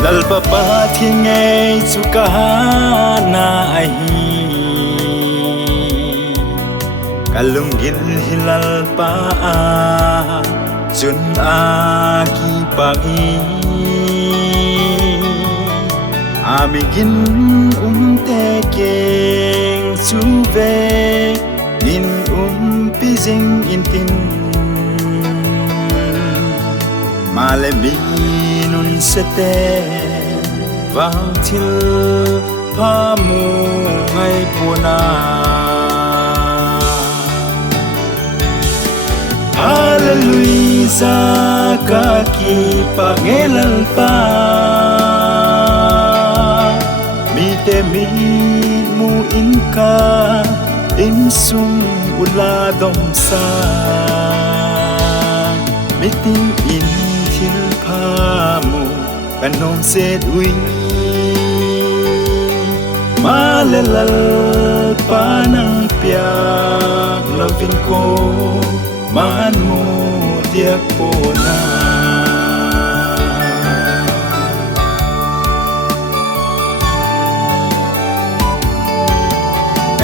Lalpa Pathian ngei chu kana ai kalunggil hilalpa chun kipak amigin keng chu veng in umpi zing intin maleh nuinate vang til phamu ngei puan Hallelujah ka kipak ngei lalpa mite mu inka insum uladom sa mitin intil phamu kanom set ui maleh lalpa nang piak lovin ko man mudiak pona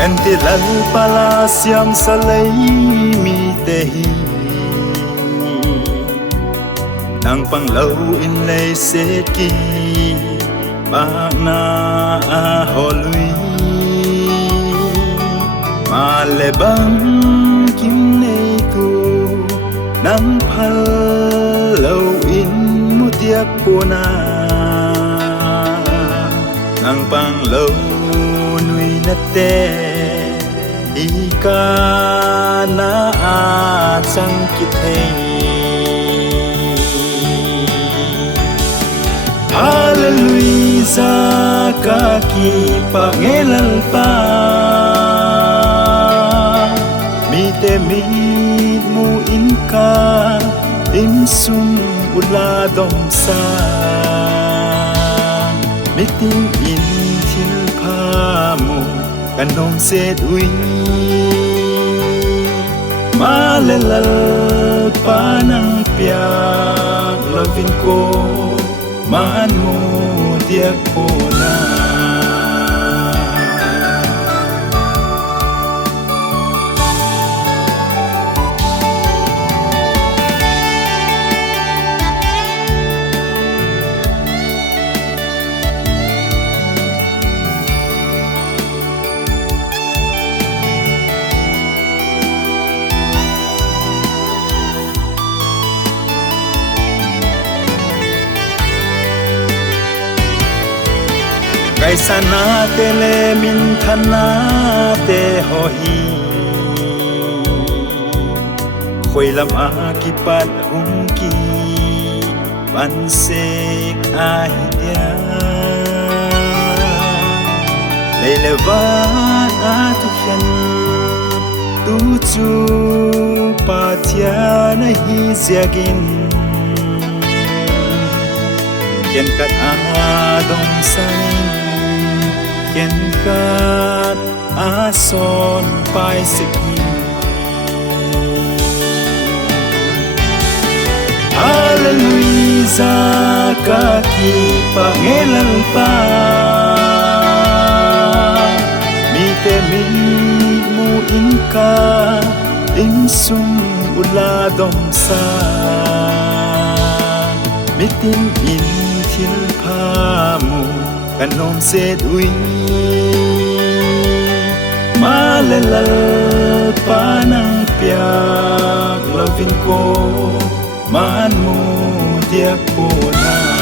Entia Lalpa la siamsa mite nang panglo in leisiat kipakna hawl maleh bangkim neitu nang phallo in mudiak pona nang panglo nuinate kana changkit thei Hallelujah ka kipak ngei lalpa mite mu inka insum uladom sa mitin intil phamu kanom set ui maleh lalpa nang piak lovin ko man mudiak pona kaisa na tele min thana te hohi khoilam kipat ki pansek ahidya leilewan atukyan tu chu pathian hi ziagin ken kat adong sang ken kat ason pai seki Hallelujah ka kipak ngei lalpa mite mu inka insum uladom sa mitin intil phamu kanom set ui maleh lalpa nang piak lovin ko man mudiak pona